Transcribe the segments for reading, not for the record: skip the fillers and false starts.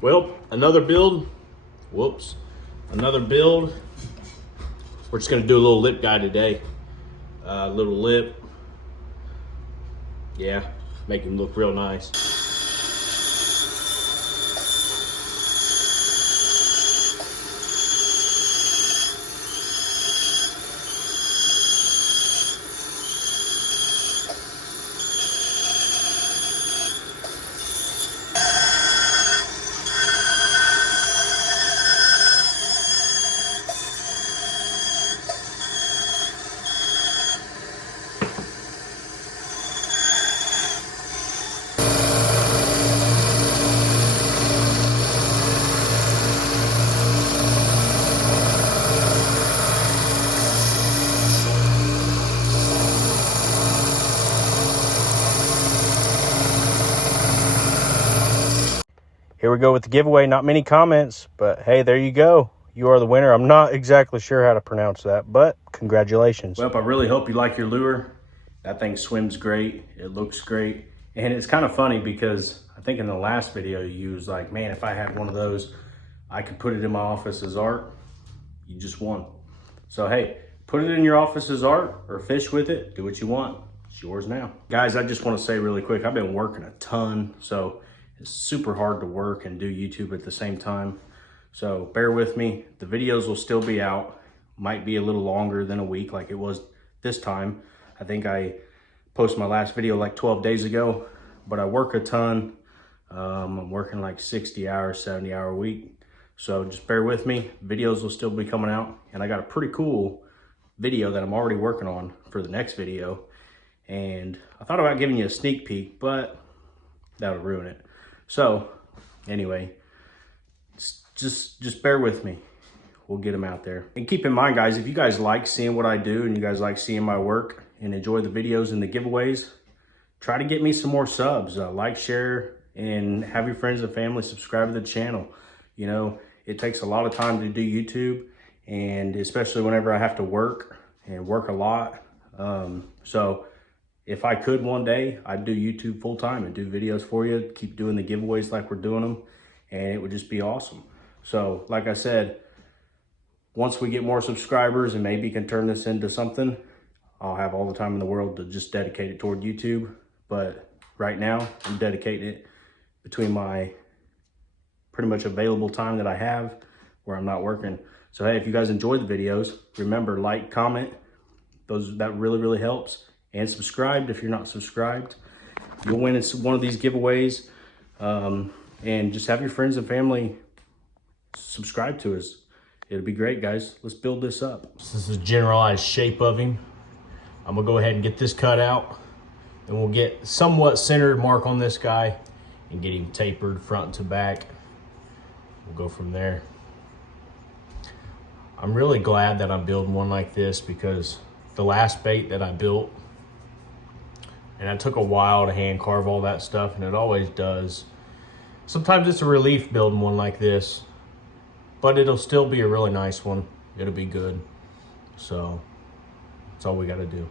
Well, another build. Whoops. Another build. We're just gonna do a little lip guy today. Little lip. Yeah, make him look real nice. Here we go with the giveaway. Not many comments, but hey, there you go. You are the winner. I'm not exactly sure how to pronounce that, but congratulations. Well, I really hope you like your lure. That thing swims great. It looks great. And it's kind of funny because I think in the last video you was like, man, if I had one of those, I could put it in my office as art. You just won. So hey, put it in your office as art or fish with it. Do what you want. It's yours now. Guys, I just want to say really quick, I've been working a ton. So it's super hard to work and do YouTube at the same time. So bear with me. The videos will still be out. Might be a little longer than a week like it was this time. I think I posted my last video like 12 days ago, but I work a ton. I'm working like 60 hours, 70-hour week. So just bear with me. Videos will still be coming out. And I got a pretty cool video that I'm already working on for the next video. And I thought about giving you a sneak peek, but that would ruin it. So anyway, just bear with me. We'll get them out there. And keep in mind, guys, if you guys like seeing what I do and you guys like seeing my work and enjoy the videos and the giveaways, try to get me some more subs. Like, share, and have your friends and family subscribe to the channel. You know, it takes a lot of time to do YouTube, and especially whenever I have to work and work a lot. So if I could one day, I'd do YouTube full time and do videos for you, keep doing the giveaways like we're doing them, and it would just be awesome. So like I said, once we get more subscribers and maybe can turn this into something, I'll have all the time in the world to just dedicate it toward YouTube. But right now, I'm dedicating it between my pretty much available time that I have where I'm not working. So hey, if you guys enjoyed the videos, remember, like, comment. That really helps. And subscribed if you're not subscribed. You'll win one of these giveaways. And just have your friends and family subscribe to us. It'll be great, guys. Let's build this up. This is the generalized shape of him. I'm gonna go ahead and get this cut out, and we'll get somewhat centered mark on this guy and get him tapered front to back. We'll go from there. I'm really glad that I'm building one like this because the last bait that I built, and it took a while to hand carve all that stuff, and it always does. Sometimes it's a relief building one like this, but it'll still be a really nice one. It'll be good. So that's all we gotta do.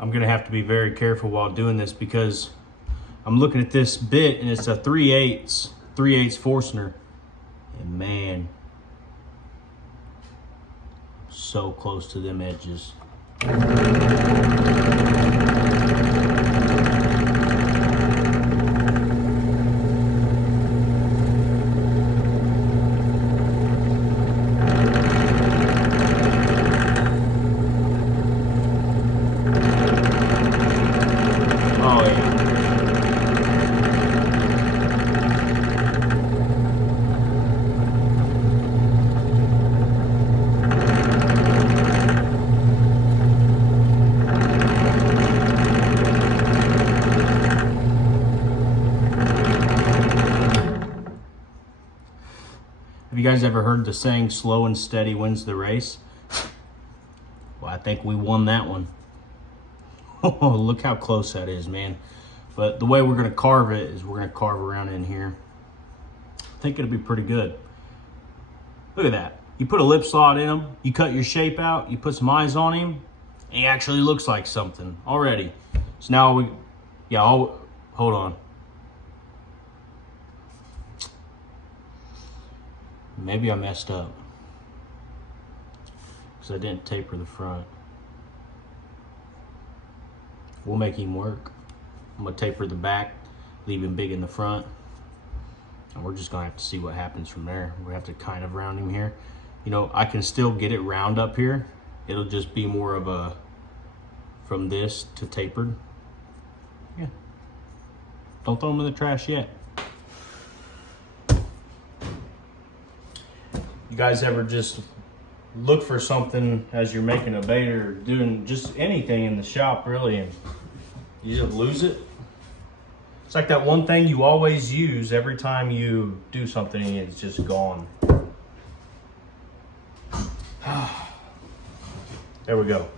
I'm gonna have to be very careful while doing this because I'm looking at this bit and it's a 3/8 Forstner, and man, so close to them edges. Oh yeah. Have you guys ever heard the saying, slow and steady wins the race? Well, I think we won that one. Oh, look how close that is, man. But the way we're gonna carve it is we're gonna carve around in here. I think it'll be pretty good. Look at that. You put a lip slot in him, you cut your shape out, you put some eyes on him, and he actually looks like something already. So now hold on. Maybe I messed up because I didn't taper the front. We'll make him work. I'm gonna taper the back, leave him big in the front, and we're just gonna have to see what happens from there. We have to kind of round him here. You know, I can still get it round up here. It'll just be more of a from this to tapered. Yeah. Don't throw them in the trash yet. You guys ever just look for something as you're making a bait or doing just anything in the shop really, and you just lose it? It's like that one thing you always use every time you do something and it's just gone. There we go.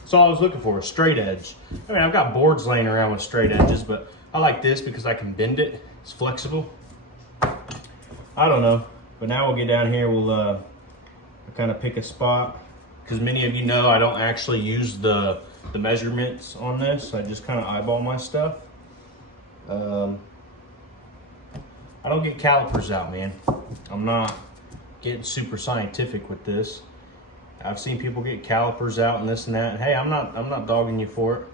That's all I was looking for, a straight edge. I mean, I've got boards laying around with straight edges, but I like this because I can bend it. It's flexible. I don't know, but now we'll get down here. We'll kind of pick a spot, because many of you know I don't actually use the measurements on this. I just kind of eyeball my stuff. I don't get calipers out, man. I'm not getting super scientific with this. I've seen people get calipers out and this and that. Hey, I'm not dogging you for it.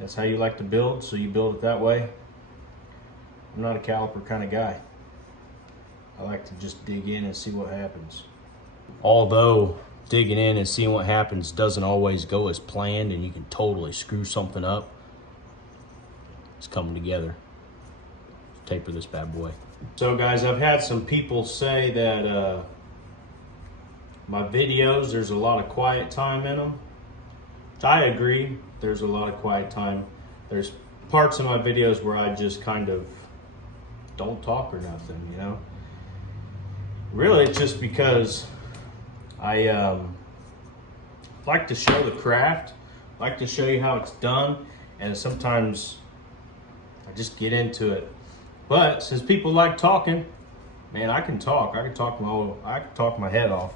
That's how you like to build, so you build it that way. I'm not a caliper kind of guy. I like to just dig in and see what happens. Although digging in and seeing what happens doesn't always go as planned, and you can totally screw something up, it's coming together. Taper this bad boy. So guys, I've had some people say that my videos, there's a lot of quiet time in them. I agree, there's a lot of quiet time. There's parts of my videos where I just kind of don't talk or nothing, you know? Really, it's just because I like to show the craft, like to show you how it's done, and sometimes I just get into it. But since people like talking, man, I can talk. I can talk my head off.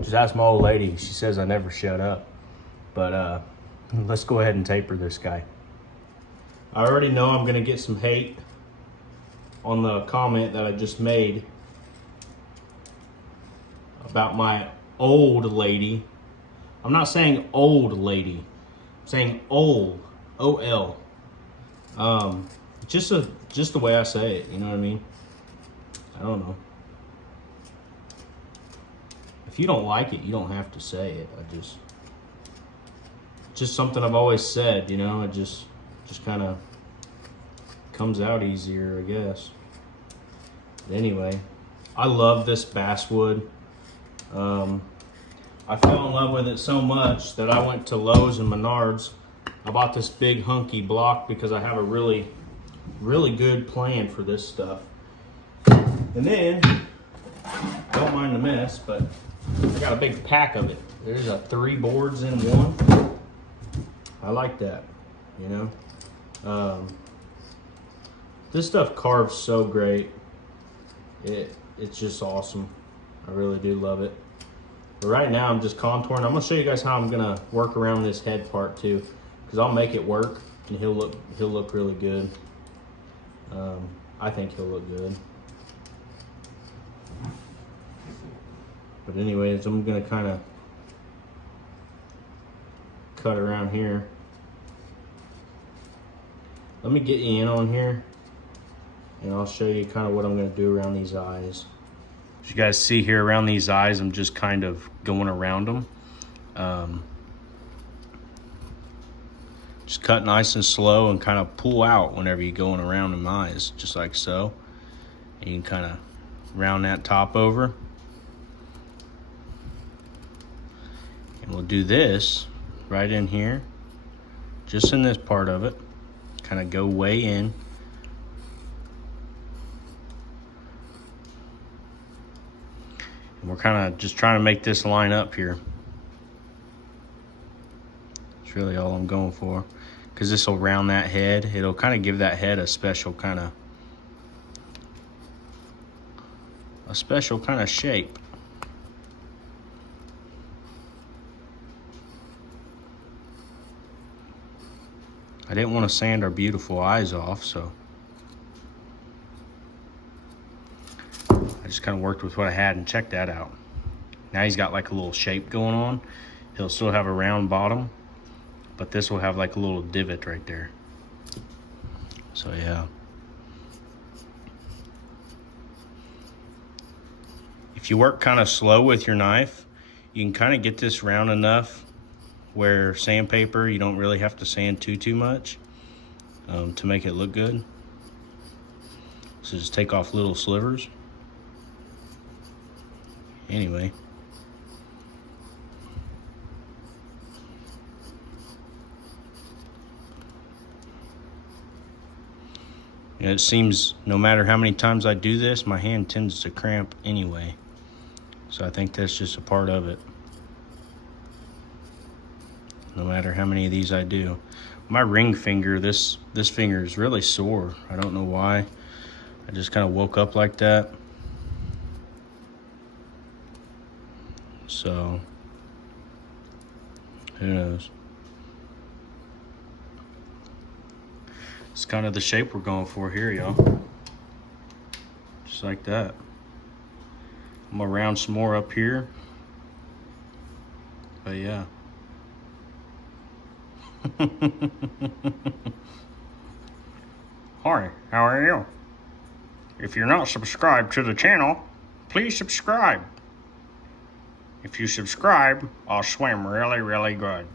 Just ask my old lady. She says I never shut up. But let's go ahead and taper this guy. I already know I'm gonna get some hate on the comment that I just made about my old lady. I'm not saying old lady. I'm saying old, O-L. Just the way I say it, you know what I mean? I don't know. If you don't like it, you don't have to say it. Just something I've always said, you know? It just kind of comes out easier, I guess. But anyway, I love this basswood. I fell in love with it so much that I went to Lowe's and Menards. I bought this big hunky block because I have a really good plan for this stuff. And then, don't mind the mess, but I got a big pack of it. There's 3 boards in one. I like that, you know. This stuff carves so great. It's just awesome. I really do love it. But right now I'm just contouring. I'm gonna show you guys how I'm gonna work around this head part too, because I'll make it work and he'll look really good. I think he'll look good. But anyways, I'm gonna kind of cut around here. Let me get you in on here and I'll show you kind of what I'm gonna do around these eyes. As you guys see here around these eyes, I'm just kind of going around them. Just cut nice and slow and kind of pull out whenever you're going around them eyes, just like so. And you can kind of round that top over. And we'll do this right in here, just in this part of it. Kind of go way in. And we're kind of just trying to make this line up here. That's really all I'm going for. Because this will round that head. It'll kind of give that head a special kind of shape. I didn't want to sand our beautiful eyes off, so I just kind of worked with what I had and checked that out. Now he's got like a little shape going on. He'll still have a round bottom, but this will have like a little divot right there. So yeah. If you work kind of slow with your knife, you can kind of get this round enough where sandpaper, you don't really have to sand too much to make it look good. So just take off little slivers. Anyway. And it seems no matter how many times I do this, my hand tends to cramp anyway. So I think that's just a part of it. No matter how many of these I do. My ring finger, this finger is really sore. I don't know why. I just kind of woke up like that. So, who knows? It's kind of the shape we're going for here, y'all. Just like that. I'm gonna round some more up here. But yeah. Hi, how are you? If you're not subscribed to the channel, please subscribe. If you subscribe, I'll swim really, really good.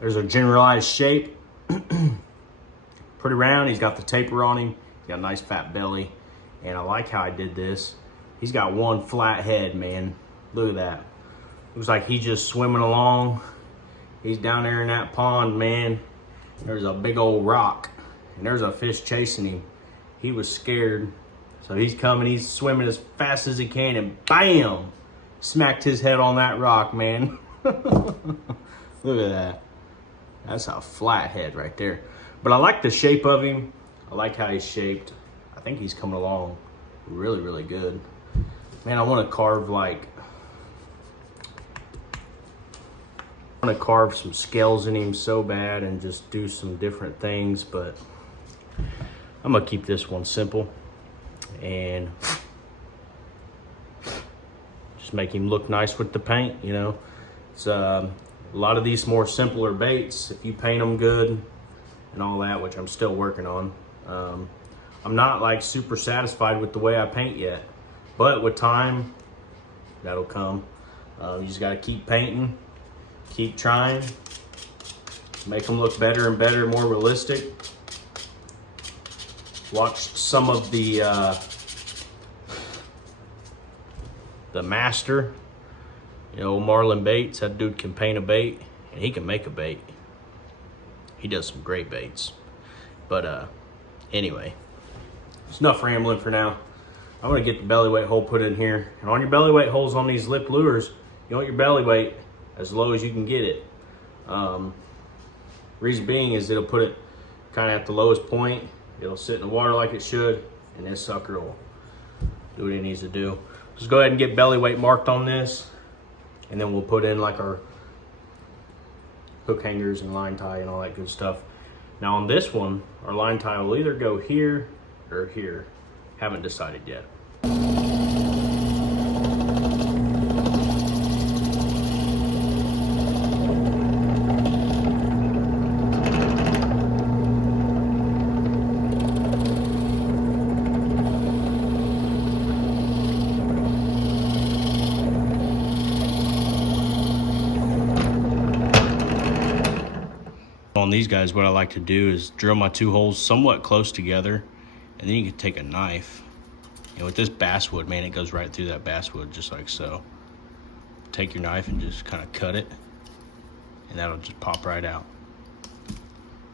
There's a generalized shape. Pretty round. He's got the taper on him. He's got a nice fat belly. And I like how I did this. He's got one flat head, man. Look at that. Looks like he's just swimming along. He's down there in that pond, man. There's a big old rock. And there's a fish chasing him. He was scared. So he's coming. He's swimming as fast as he can. And bam! Smacked his head on that rock, man. Look at that. That's a flat head right there. But I like the shape of him. I like how he's shaped. I think he's coming along really, really good. Man, I want to carve some scales in him so bad and just do some different things, but I'm gonna keep this one simple and just make him look nice with the paint, you know. It's a lot of these more simpler baits, if you paint them good and all that, which I'm still working on. I'm not like super satisfied with the way I paint yet, but with time, that'll come. You just gotta keep painting, keep trying, make them look better and better, more realistic. Watched some of the Master, you know, Marlon Baits. That dude can paint a bait and he can make a bait. He does some great baits. But anyway, it's enough rambling for now. I'm gonna get the belly weight hole put in here. And on your belly weight holes on these lip lures, you want your belly weight as low as you can get it. Reason being is it'll put it kind of at the lowest point. It'll sit in the water like it should, and this sucker will do what it needs to do. Just go ahead and get belly weight marked on this, and then we'll put in like our hook hangers and line tie and all that good stuff. Now on this one, our line tie will either go here or here. Haven't decided yet. On these guys, what I like to do is drill my two holes somewhat close together, and then you can take a knife, and with this basswood, man, it goes right through that basswood just like so. Take your knife and just kind of cut it, and that'll just pop right out.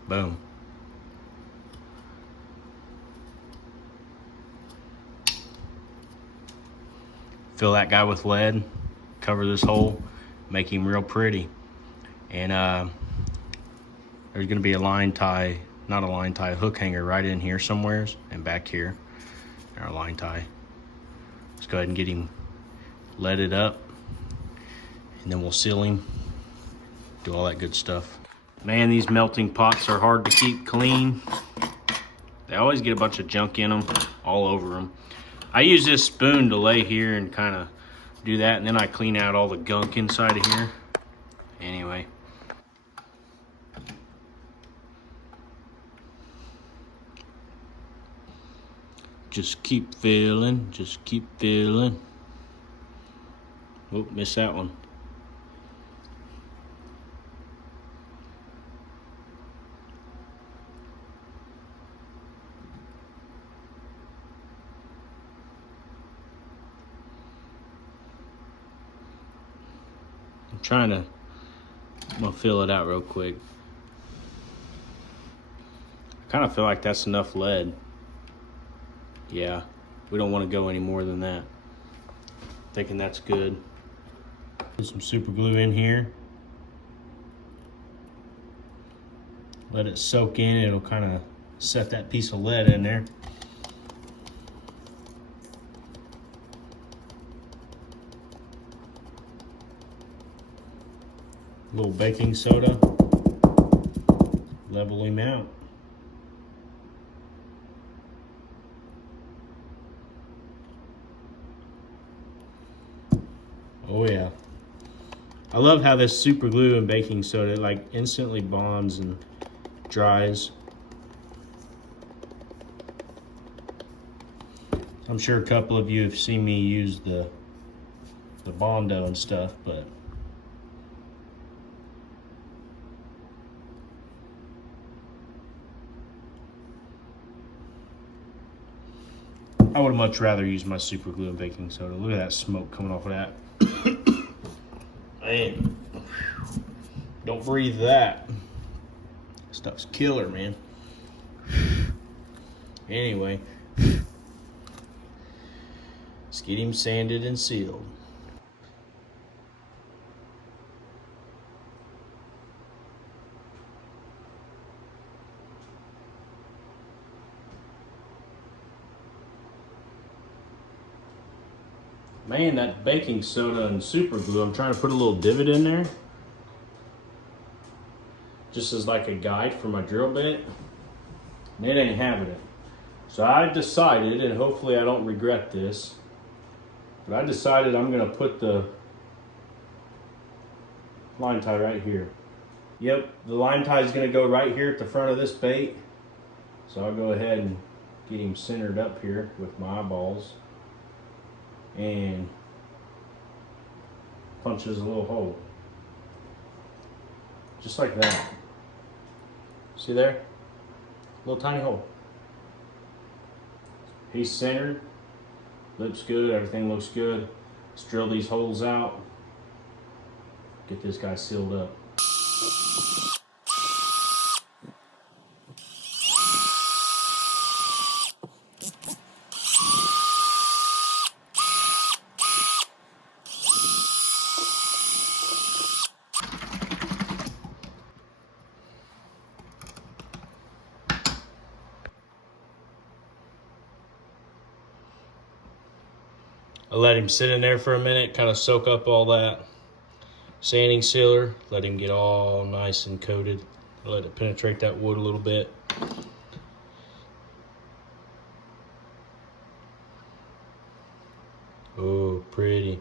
Boom. Fill that guy with lead, cover this hole, make him real pretty. And there's gonna be a line tie, not a line tie, a hook hanger right in here somewheres and back here. Our line tie. Let's go ahead and get him leaded up, and then we'll seal him, do all that good stuff. Man, these melting pots are hard to keep clean. They always get a bunch of junk in them, all over them. I use this spoon to lay here and kind of do that, and then I clean out all the gunk inside of here. Anyway. Just keep filling, just keep filling. Oh, missed that one. I'm gonna fill it out real quick. I kind of feel like that's enough lead. Yeah, we don't want to go any more than that. Thinking that's good. Put some super glue in here. Let it soak in. It'll kind of set that piece of lead in there. A little baking soda. Level him out. Oh yeah. I love how this super glue and baking soda like instantly bonds and dries. I'm sure a couple of you have seen me use the Bondo and stuff, but I would much rather use my super glue and baking soda. Look at that smoke coming off of that. Man, don't breathe that. Stuff's killer, man. Anyway, let's get him sanded and sealed. Man, that baking soda and super glue, I'm trying to put a little divot in there. Just as like a guide for my drill bit. And it ain't having it. So I decided, and hopefully I don't regret this, but I decided I'm gonna put the line tie right here. Yep, the line tie is gonna go right here at the front of this bait. So I'll go ahead and get him centered up here with my eyeballs. And punches a little hole. Just like that. See there? Little tiny hole. He's centered. Looks good. Everything looks good. Let's drill these holes out. Get this guy sealed up. I let him sit in there for a minute, kind of soak up all that sanding sealer, let him get all nice and coated. Let it penetrate that wood a little bit. Oh, pretty.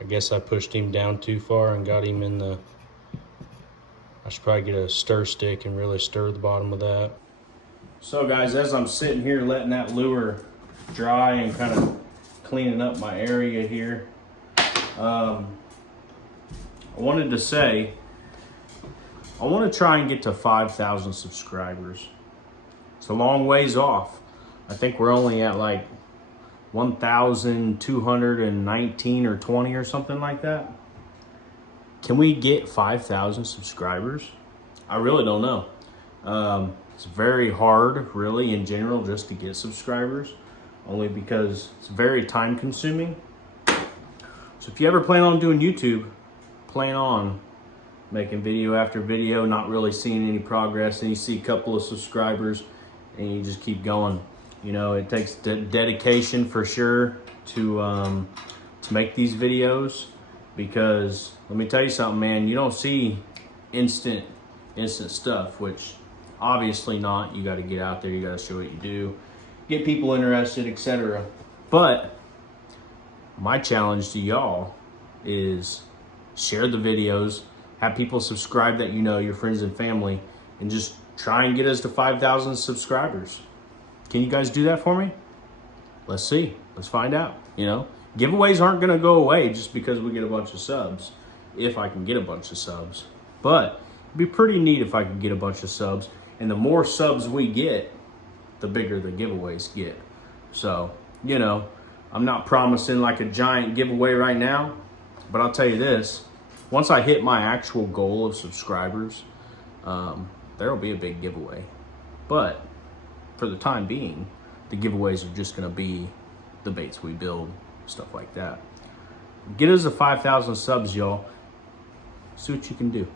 I guess I pushed him down too far and got him in the... I should probably get a stir stick and really stir the bottom of that. So guys, as I'm sitting here letting that lure dry and kind of cleaning up my area here, I wanted to say, I want to try and get to 5,000 subscribers. It's a long ways off. I think we're only at like 1,219 or 20 or something like that. Can we get 5,000 subscribers? I really don't know. It's very hard, really, in general, just to get subscribers, only because it's very time consuming. So if you ever plan on doing YouTube, plan on making video after video, not really seeing any progress, and you see a couple of subscribers and you just keep going. You know, it takes dedication for sure to make these videos, because let me tell you something, man, you don't see instant stuff, which obviously not. You got to get out there, you got to show what you do, get people interested, etc. But my challenge to y'all is share the videos, have people subscribe that you know, your friends and family, and just try and get us to 5,000 subscribers. Can you guys do that for me? Let's see. Let's find out. You know, giveaways aren't going to go away just because we get a bunch of subs, if I can get a bunch of subs. But it'd be pretty neat if I could get a bunch of subs. And the more subs we get, the bigger the giveaways get. So, you know, I'm not promising like a giant giveaway right now, but I'll tell you this. Once I hit my actual goal of subscribers, there'll be a big giveaway. But for the time being, the giveaways are just going to be the baits we build, stuff like that. Get us to 5,000 subs, y'all. See what you can do.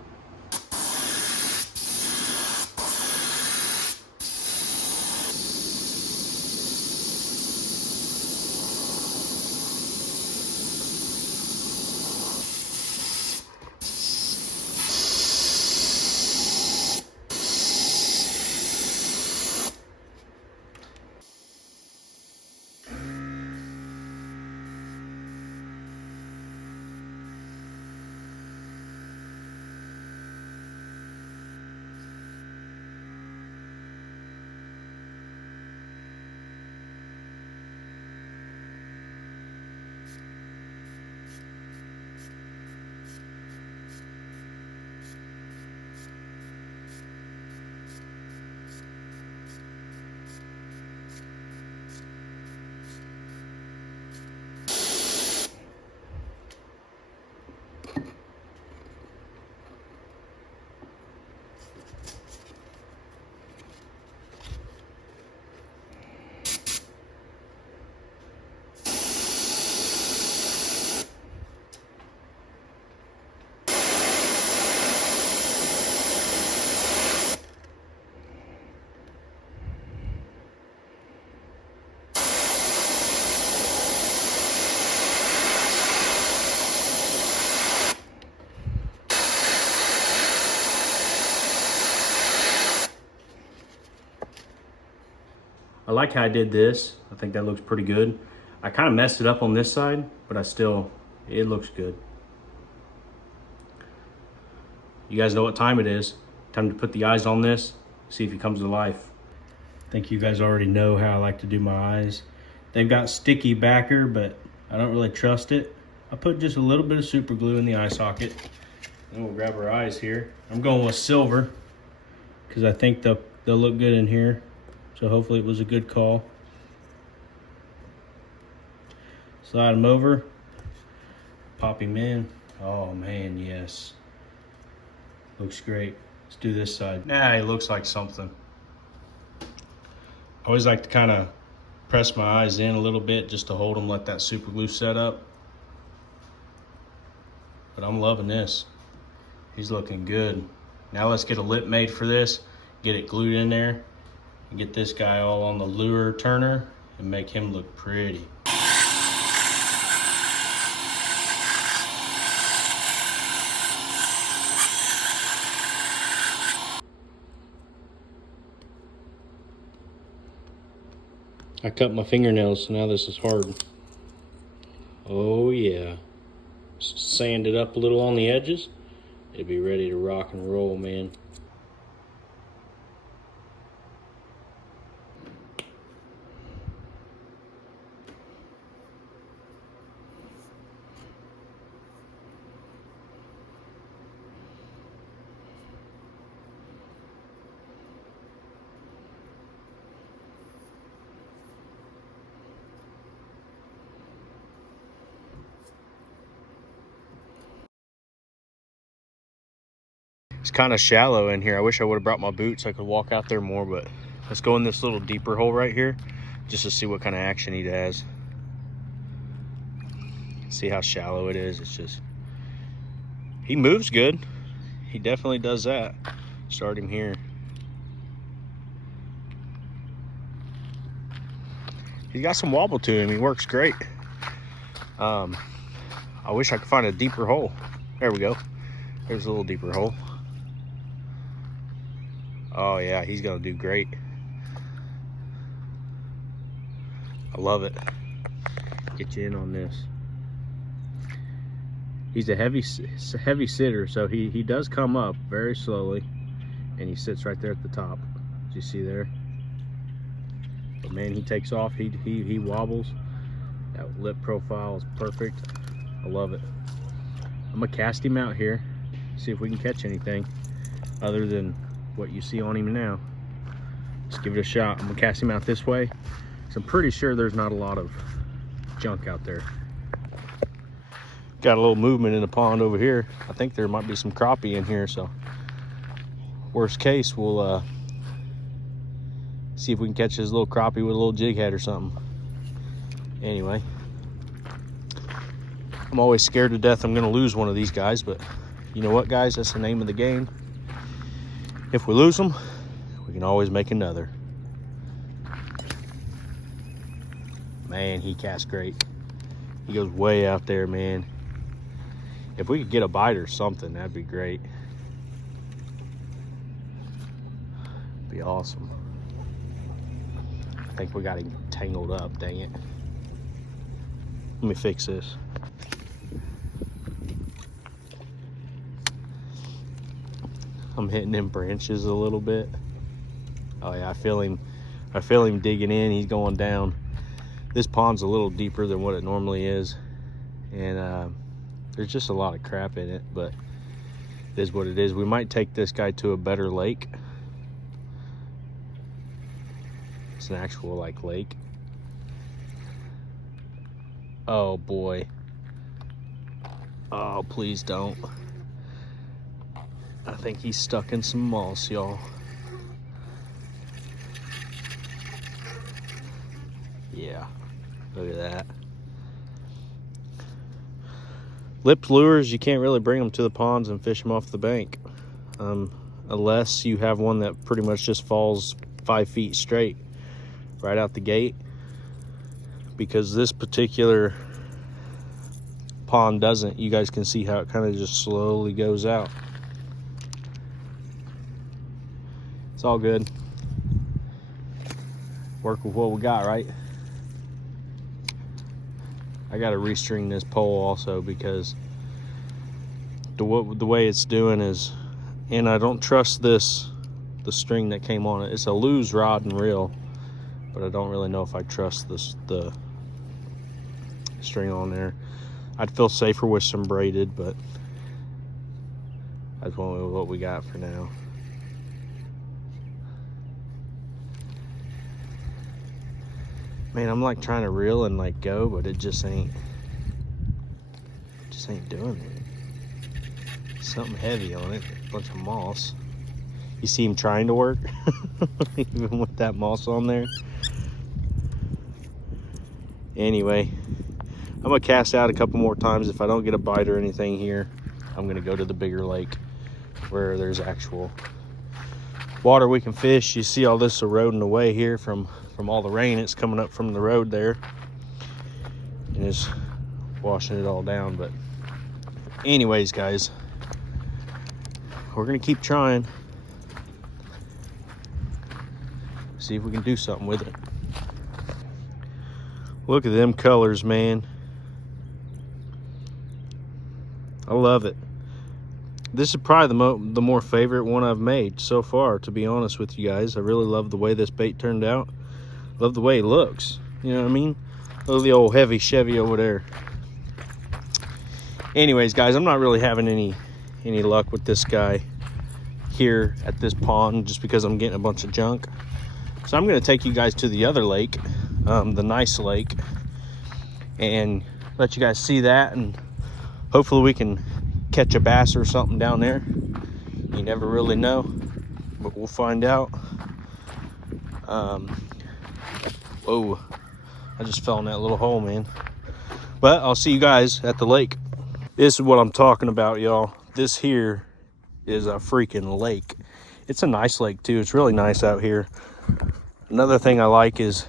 I like how I did this. I think that looks pretty good. I kind of messed it up on this side, but it looks good. You guys know what time it is. Time to put the eyes on this, see if he comes to life. I think you guys already know how I like to do my eyes. They've got sticky backer, but I don't really trust it. I put just a little bit of super glue in the eye socket. Then we'll grab our eyes here. I'm going with silver because I think they'll look good in here. So hopefully it was a good call. Slide him over, pop him in. Oh man, yes. Looks great. Let's do this side. Nah, he looks like something. I always like to kind of press my eyes in a little bit just to hold them, let that super glue set up. But I'm loving this. He's looking good. Now let's get a lip made for this, get it glued in there, and get this guy all on the lure turner and make him look pretty. I cut my fingernails, so now this is hard. Oh yeah. Sand it up a little on the edges. It'll be ready to rock and roll, man. It's kind of shallow in here. I wish I would have brought my boots. I could walk out there more, but let's go in this little deeper hole right here just to see what kind of action he has. See how shallow it is. It's just, he moves good. He definitely does that. Start him here. He's got some wobble to him. He works great. I wish I could find a deeper hole. There we go. There's a little deeper hole. Oh yeah, he's gonna do great. I love it. Get you in on this. He's a heavy sitter, so he does come up very slowly, and he sits right there at the top. Do you see there? But man, he takes off. He wobbles. That lip profile is perfect. I love it. I'm gonna cast him out here, see if we can catch anything other than what you see on him now. Let's give it a shot. I'm gonna cast him out this way, because I'm pretty sure there's not a lot of junk out there. Got a little movement in the pond over here. I think there might be some crappie in here, so worst case, we'll see if we can catch this little crappie with a little jig head or something. Anyway, I'm always scared to death I'm gonna lose one of these guys, but you know what, guys? That's the name of the game. If we lose them, we can always make another. Man, he casts great. He goes way out there, man. If we could get a bite or something, that'd be great. Be awesome. I think we got him tangled up, dang it. Let me fix this. I'm hitting them branches a little bit. Oh yeah, I feel him digging in. He's going down. This pond's a little deeper than what it normally is, and there's just a lot of crap in it, but it is what it is. We might take this guy to a better lake. It's an actual like lake. Oh boy. Oh, please don't. I think he's stuck in some moss, y'all. Yeah, look at that. Lipped lures, you can't really bring them to the ponds and fish them off the bank. Unless you have one that pretty much just falls 5 feet straight right out the gate. Because this particular pond doesn't. You guys can see how it kind of just slowly goes out. It's all good. Work with what we got, right? I gotta restring this pole also, because the way it's doing is, and I don't trust the string that came on it. It's a loose rod and reel, but I don't really know if I trust the string on there. I'd feel safer with some braided, but that's what we got for now. Man, I'm like trying to reel and like go, but it just ain't doing it. Something heavy on it, a bunch of moss. You see him trying to work, even with that moss on there. Anyway, I'm gonna cast out a couple more times. If I don't get a bite or anything here, I'm gonna go to the bigger lake where there's actual water we can fish. You see all this eroding away here from all the rain. It's coming up from the road there and it's washing it all down. But anyways, guys, we're gonna keep trying, see if we can do something with it. Look at them colors, man. I love it. This is probably the more favorite one I've made so far, to be honest with you guys. I really love the way this bait turned out. Love the way it looks. You know what I mean? Look at the old heavy Chevy over there. Anyways, guys, I'm not really having any luck with this guy here at this pond just because I'm getting a bunch of junk. So I'm going to take you guys to the other lake, the nice lake, and let you guys see that, and hopefully we can catch a bass or something down there. You never really know, but we'll find out. Whoa, I just fell in that little hole, man. But I'll see you guys at the lake. This is what I'm talking about, y'all. This here is a freaking lake. It's a nice lake too. It's really nice out here. Another thing I like is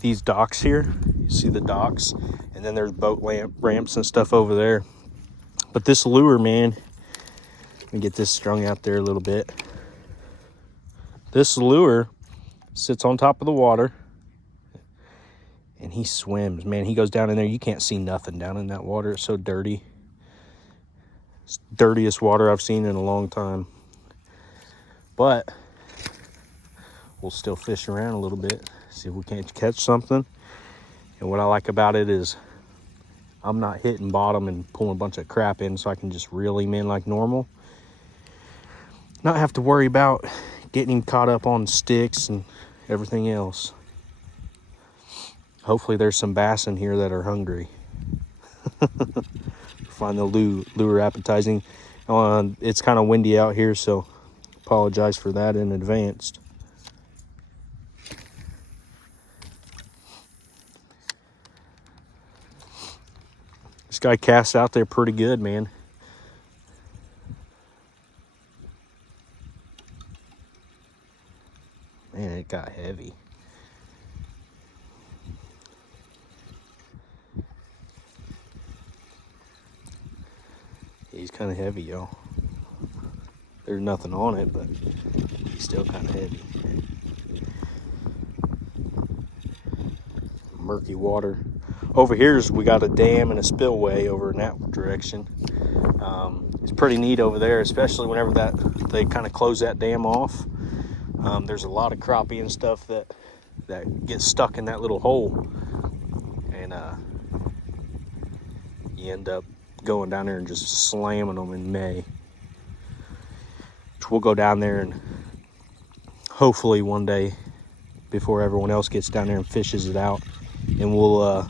these docks here. You see the docks, and then there's boat ramps and stuff over there. But this lure, man, let me get this strung out there a little bit. This lure sits on top of the water, and he swims, man. He goes down in there. You can't see nothing down in that water. It's so dirty. It's the dirtiest water I've seen in a long time. But we'll still fish around a little bit, see if we can't catch something. And what I like about it is I'm not hitting bottom and pulling a bunch of crap in, so I can just reel him in like normal. Not have to worry about getting him caught up on sticks and everything else. Hopefully there's some bass in here that are hungry. Find the lure appetizing. It's kind of windy out here, so apologize for that in advance. This guy casts out there pretty good, man. Man, it got heavy. He's kind of heavy, y'all. There's nothing on it, but he's still kind of heavy. Murky water. Over here, we got a dam and a spillway over in that direction. It's pretty neat over there, especially whenever they kind of close that dam off. There's a lot of crappie and stuff that get stuck in that little hole, and you end up going down there and just slamming them in May. Which we'll go down there and hopefully one day, before everyone else gets down there and fishes it out, and we'll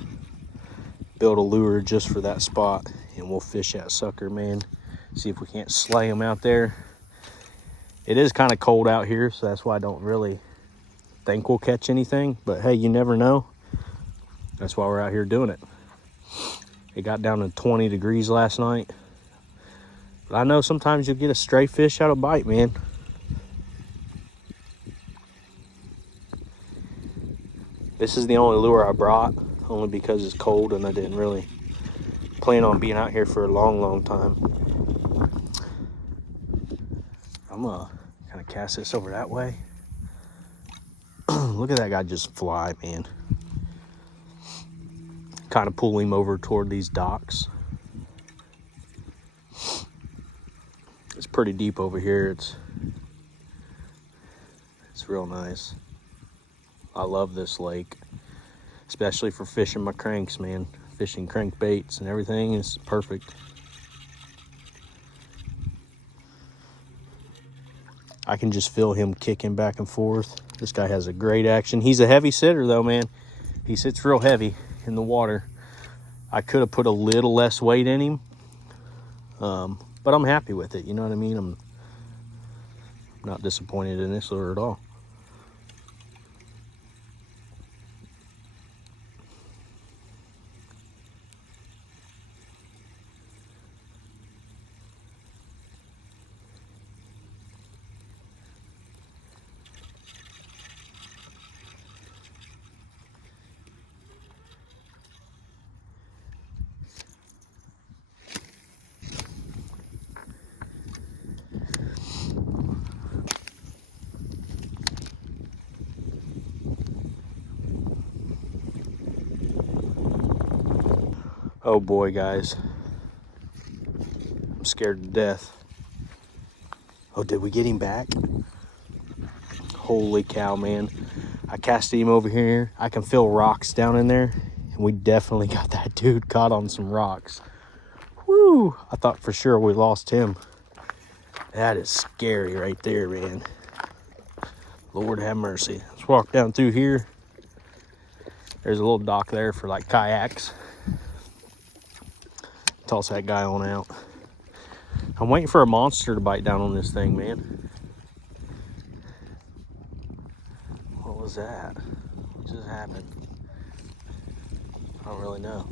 build a lure just for that spot, and we'll fish that sucker, man. See if we can't slay them out there. It is kind of cold out here, so that's why I don't really think we'll catch anything, but hey, you never know. That's why we're out here doing it. It got down to 20 degrees last night. But I know sometimes you'll get a stray fish out of bite, man. This is the only lure I brought, only because it's cold and I didn't really plan on being out here for a long time. I'm gonna kind of cast this over that way. Look at that guy just fly, man. Kind of pull him over toward these docks. It's pretty deep over here. It's real nice. I love this lake, especially for fishing my cranks, man. Fishing crankbaits and everything is perfect. I can just feel him kicking back and forth. This guy has a great action. He's a heavy sitter though, man. He sits real heavy in the water. I could have put a little less weight in him, but I'm happy with it. You know what I mean? I'm not disappointed in this lure at all. Oh boy, guys. I'm scared to death. Oh, did we get him back? Holy cow, man. I casted him over here. I can feel rocks down in there. And we definitely got that dude caught on some rocks. Woo! I thought for sure we lost him. That is scary right there, man. Lord have mercy. Let's walk down through here. There's a little dock there for like kayaks. Toss that guy on out. I'm waiting for a monster to bite down on this thing, man. What was that? What just happened? I don't really know.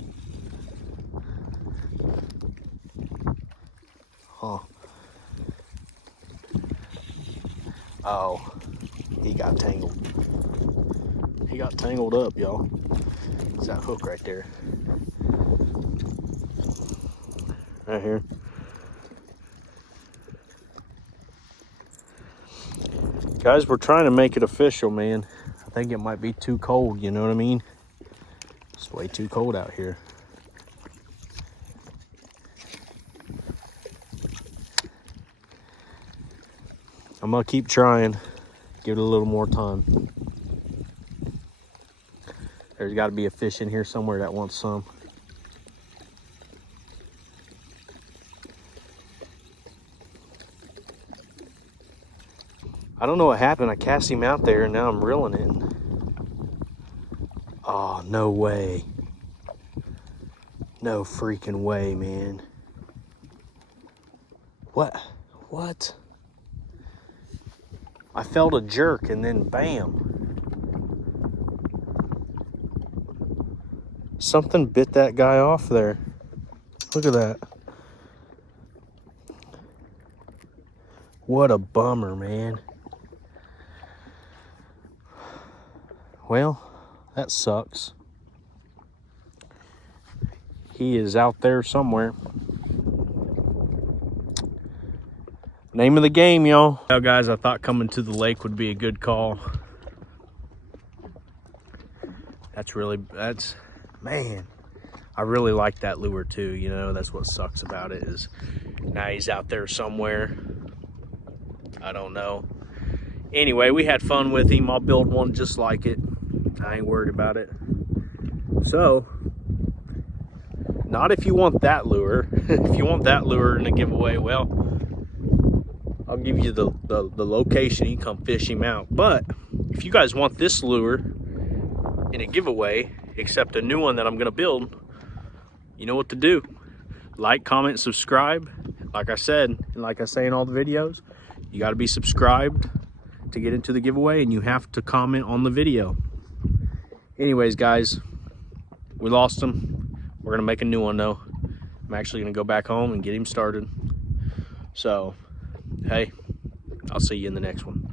Huh. Oh, he got tangled. He got tangled up, y'all. It's that hook right there. Right here. Guys, we're trying to make it official, man. I think it might be too cold, you know what I mean? It's way too cold out here. I'm gonna keep trying. Give it a little more time. There's gotta be a fish in here somewhere that wants some. I don't know what happened. I cast him out there and now I'm reeling it. Oh, no way. No freaking way, man. What? What? I felt a jerk and then bam. Something bit that guy off there. Look at that. What a bummer, man. Well, that sucks. He is out there somewhere. Name of the game, y'all. Well, guys, I thought coming to the lake would be a good call. Man, I really like that lure too. You know, that's what sucks about it is now he's out there somewhere. I don't know. Anyway, we had fun with him. I'll build one just like it. I ain't worried about it. So, not if you want that lure. If you want that lure in a giveaway, well, I'll give you the location. You can come fish him out. But if you guys want this lure in a giveaway, except a new one that I'm gonna build, you know what to do. Like, comment, subscribe. Like I said, and like I say in all the videos, you gotta be subscribed to get into the giveaway, and you have to comment on the video. Anyways, guys, we lost him. We're gonna make a new one though. I'm actually gonna go back home and get him started. So, hey, I'll see you in the next one.